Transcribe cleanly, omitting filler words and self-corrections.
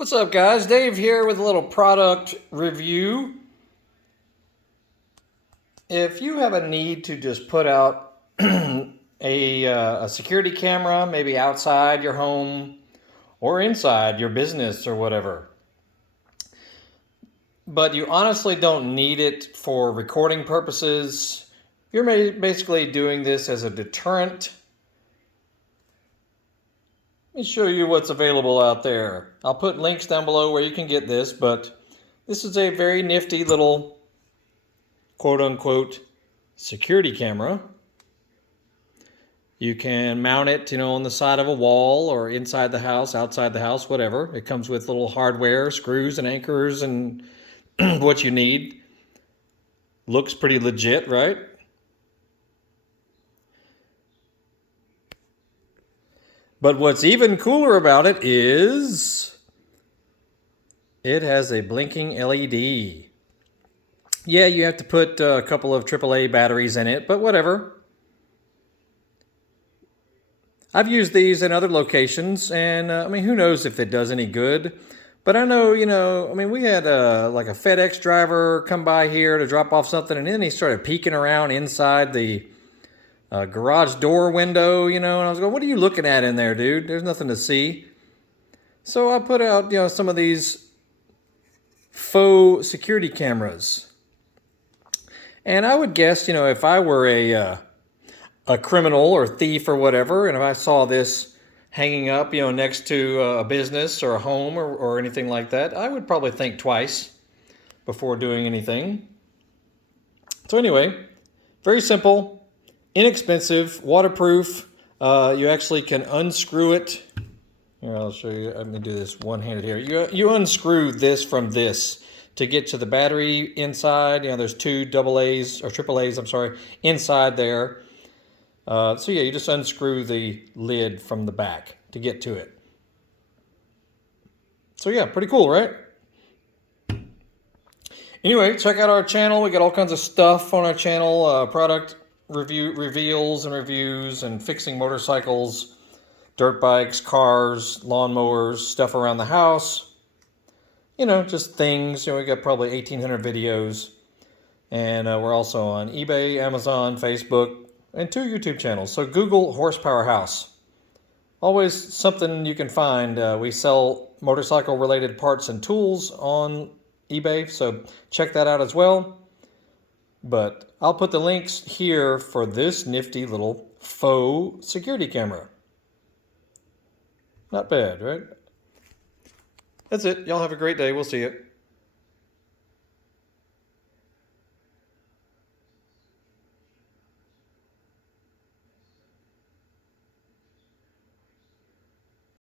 What's up, guys? Dave here with a little product review. If you have a need to just put out a security camera, maybe outside your home or inside your business or whatever, but you honestly don't need it for recording purposes, you're basically doing this as a deterrent. Let me show you what's available out there. I'll put links down below where you can get this, but this is a very nifty little quote-unquote security camera. You can mount it, on the side of a wall or inside the house, outside the house, whatever. It comes with little hardware, screws and anchors and what you need. Looks pretty legit, right? But what's even cooler about it is it has a blinking LED. Yeah, you have to put a couple of AAA batteries in it, but whatever. I've used these in other locations, and who knows if it does any good. But I know, we had like a FedEx driver come by here to drop off something, and then he started peeking around inside the garage door window, and I was going, what are you looking at in there, dude? There's nothing to see. So I put out, some of these faux security cameras. And I would guess, if I were a criminal or thief or whatever, and if I saw this hanging up, next to a business or a home or anything like that, I would probably think twice before doing anything. So anyway, very simple. Inexpensive, waterproof. You actually can unscrew it. Here, I'll show you. Let me do this one-handed here. You unscrew this from this to get to the battery inside. There's two AA's or AAA's, I'm sorry, inside there. So yeah, you just unscrew the lid from the back to get to it. So yeah, pretty cool, right? Anyway, check out our channel. We got all kinds of stuff on our channel, product reveals and reviews and fixing motorcycles, dirt bikes, cars, lawnmowers, stuff around the house, just things. We got probably 1,800 videos, and we're also on eBay, Amazon, Facebook, and 2 YouTube channels. So Google Horsepower House. Always something you can find. We sell motorcycle related parts and tools on eBay, so check that out as well. But I'll put the links here for this nifty little faux security camera. Not bad, right? That's it. Y'all have a great day. We'll see you.